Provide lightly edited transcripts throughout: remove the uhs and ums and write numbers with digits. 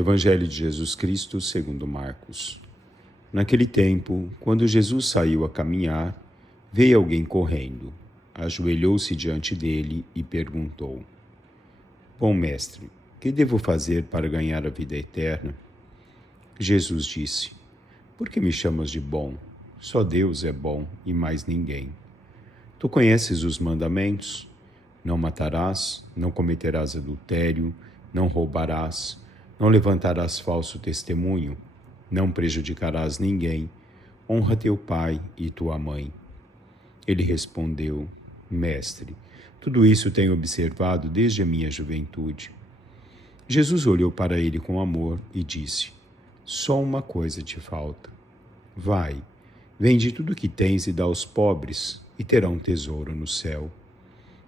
Evangelho de Jesus Cristo segundo Marcos. Naquele tempo, quando Jesus saiu a caminhar, veio alguém correndo, ajoelhou-se diante dele e perguntou: Bom mestre, que devo fazer para ganhar a vida eterna? Jesus disse: Por que me chamas de bom? Só Deus é bom e mais ninguém. Tu conheces os mandamentos? Não matarás, não cometerás adultério, não roubarás, não levantarás falso testemunho, não prejudicarás ninguém, honra teu pai e tua mãe. Ele respondeu: Mestre, tudo isso tenho observado desde a minha juventude. Jesus olhou para ele com amor e disse: Só uma coisa te falta. Vai, vende tudo o que tens e dá aos pobres, e terá um tesouro no céu.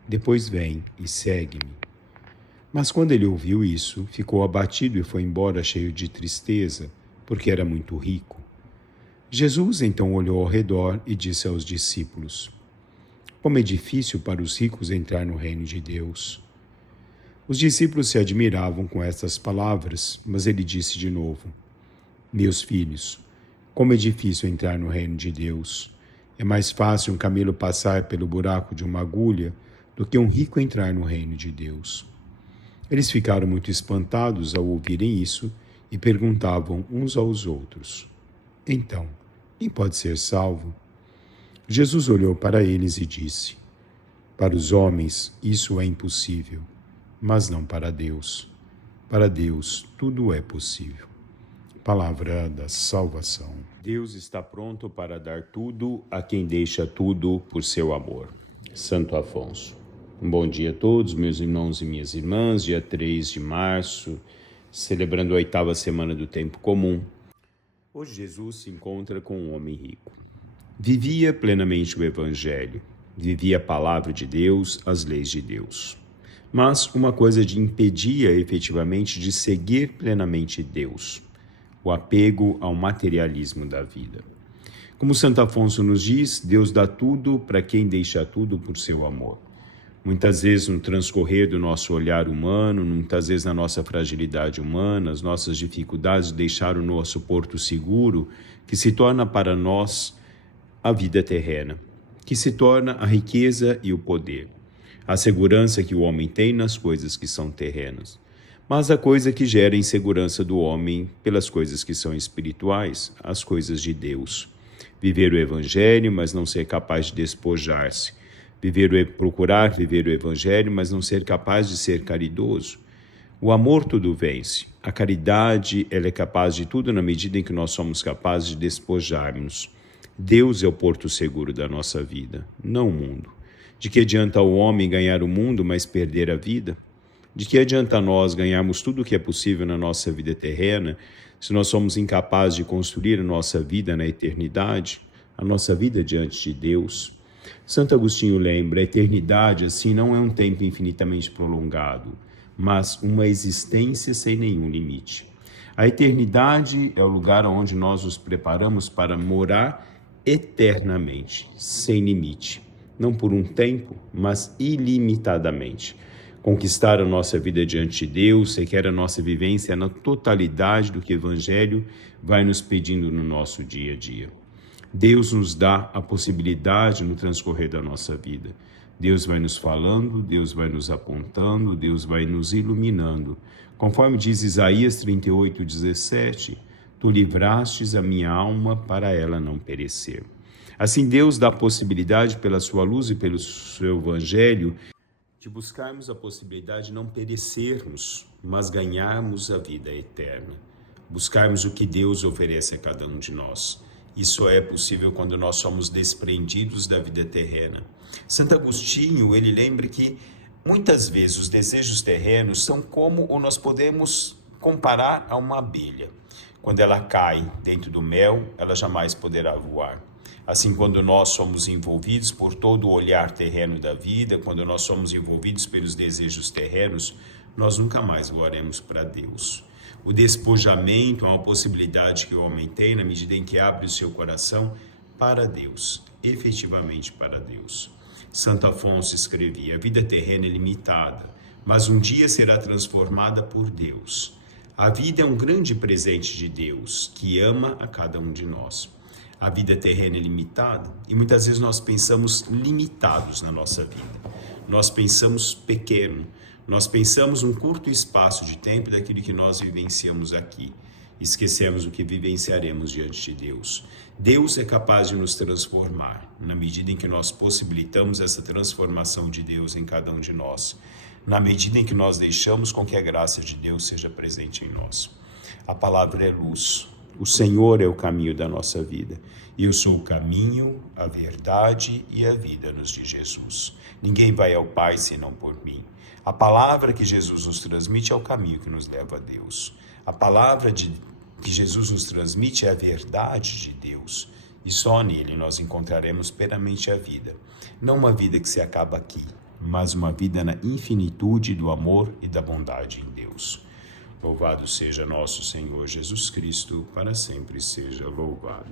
Depois vem e segue-me. Mas quando ele ouviu isso, ficou abatido e foi embora cheio de tristeza, porque era muito rico. Jesus então olhou ao redor e disse aos discípulos: Como é difícil para os ricos entrar no reino de Deus. Os discípulos se admiravam com estas palavras, mas ele disse de novo: Meus filhos, como é difícil entrar no reino de Deus. É mais fácil um camelo passar pelo buraco de uma agulha do que um rico entrar no reino de Deus. Eles ficaram muito espantados ao ouvirem isso e perguntavam uns aos outros: Então, quem pode ser salvo? Jesus olhou para eles e disse: Para os homens isso é impossível, mas não para Deus. Para Deus tudo é possível. Palavra da salvação. Deus está pronto para dar tudo a quem deixa tudo por seu amor. Santo Afonso. Um bom dia a todos, meus irmãos e minhas irmãs. Dia 3 de março, celebrando a 8ª semana do tempo comum. Hoje Jesus se encontra com um homem rico. Vivia plenamente o Evangelho, vivia a palavra de Deus, as leis de Deus. Mas uma coisa lhe impedia efetivamente de seguir plenamente Deus: o apego ao materialismo da vida. Como Santo Afonso nos diz, Deus dá tudo para quem deixa tudo por seu amor. Muitas vezes no transcorrer do nosso olhar humano, muitas vezes na nossa fragilidade humana, as nossas dificuldades de deixar o nosso porto seguro, que se torna para nós a vida terrena, que se torna a riqueza e o poder, a segurança que o homem tem nas coisas que são terrenas. Mas a coisa que gera insegurança do homem pelas coisas que são espirituais, as coisas de Deus. Viver o Evangelho, mas não ser capaz de despojar-se. Procurar viver o Evangelho, mas não ser capaz de ser caridoso. O amor tudo vence. A caridade, ela é capaz de tudo na medida em que nós somos capazes de despojar-nos. Deus é o porto seguro da nossa vida, não o mundo. De que adianta o homem ganhar o mundo, mas perder a vida? De que adianta nós ganharmos tudo o que é possível na nossa vida terrena, se nós somos incapazes de construir a nossa vida na eternidade, a nossa vida diante de Deus? Santo Agostinho lembra: a eternidade, assim, não é um tempo infinitamente prolongado, mas uma existência sem nenhum limite. A eternidade é o lugar onde nós nos preparamos para morar eternamente, sem limite. Não por um tempo, mas ilimitadamente. Conquistar a nossa vida diante de Deus requer a nossa vivência na totalidade do que o Evangelho vai nos pedindo no nosso dia a dia. Deus nos dá a possibilidade no transcorrer da nossa vida. Deus vai nos falando, Deus vai nos apontando, Deus vai nos iluminando. Conforme diz Isaías 38:17, Tu livrastes a minha alma para ela não perecer. Assim Deus dá a possibilidade pela sua luz e pelo seu Evangelho de buscarmos a possibilidade de não perecermos, mas ganharmos a vida eterna. Buscarmos o que Deus oferece a cada um de nós. Isso é possível quando nós somos desprendidos da vida terrena. Santo Agostinho, ele lembra que muitas vezes os desejos terrenos são como, ou nós podemos comparar a uma abelha. Quando ela cai dentro do mel, ela jamais poderá voar. Assim, quando nós somos envolvidos por todo o olhar terreno da vida, quando nós somos envolvidos pelos desejos terrenos, nós nunca mais voaremos para Deus. O despojamento é uma possibilidade que o homem tem na medida em que abre o seu coração para Deus, efetivamente para Deus. Santo Afonso escrevia: a vida terrena é limitada, mas um dia será transformada por Deus. A vida é um grande presente de Deus, que ama a cada um de nós. A vida terrena é limitada e muitas vezes nós pensamos limitados na nossa vida. Nós pensamos pequeno, nós pensamos um curto espaço de tempo daquilo que nós vivenciamos aqui. Esquecemos o que vivenciaremos diante de Deus. Deus é capaz de nos transformar, na medida em que nós possibilitamos essa transformação de Deus em cada um de nós, na medida em que nós deixamos com que a graça de Deus seja presente em nós. A palavra é luz. O Senhor é o caminho da nossa vida. E eu sou o caminho, a verdade e a vida, nos diz Jesus. Ninguém vai ao Pai senão por mim. A palavra que Jesus nos transmite é o caminho que nos leva a Deus. A palavra que Jesus nos transmite é a verdade de Deus. E só nele nós encontraremos plenamente a vida. Não uma vida que se acaba aqui, mas uma vida na infinitude do amor e da bondade em Deus. Louvado seja nosso Senhor Jesus Cristo, para sempre seja louvado.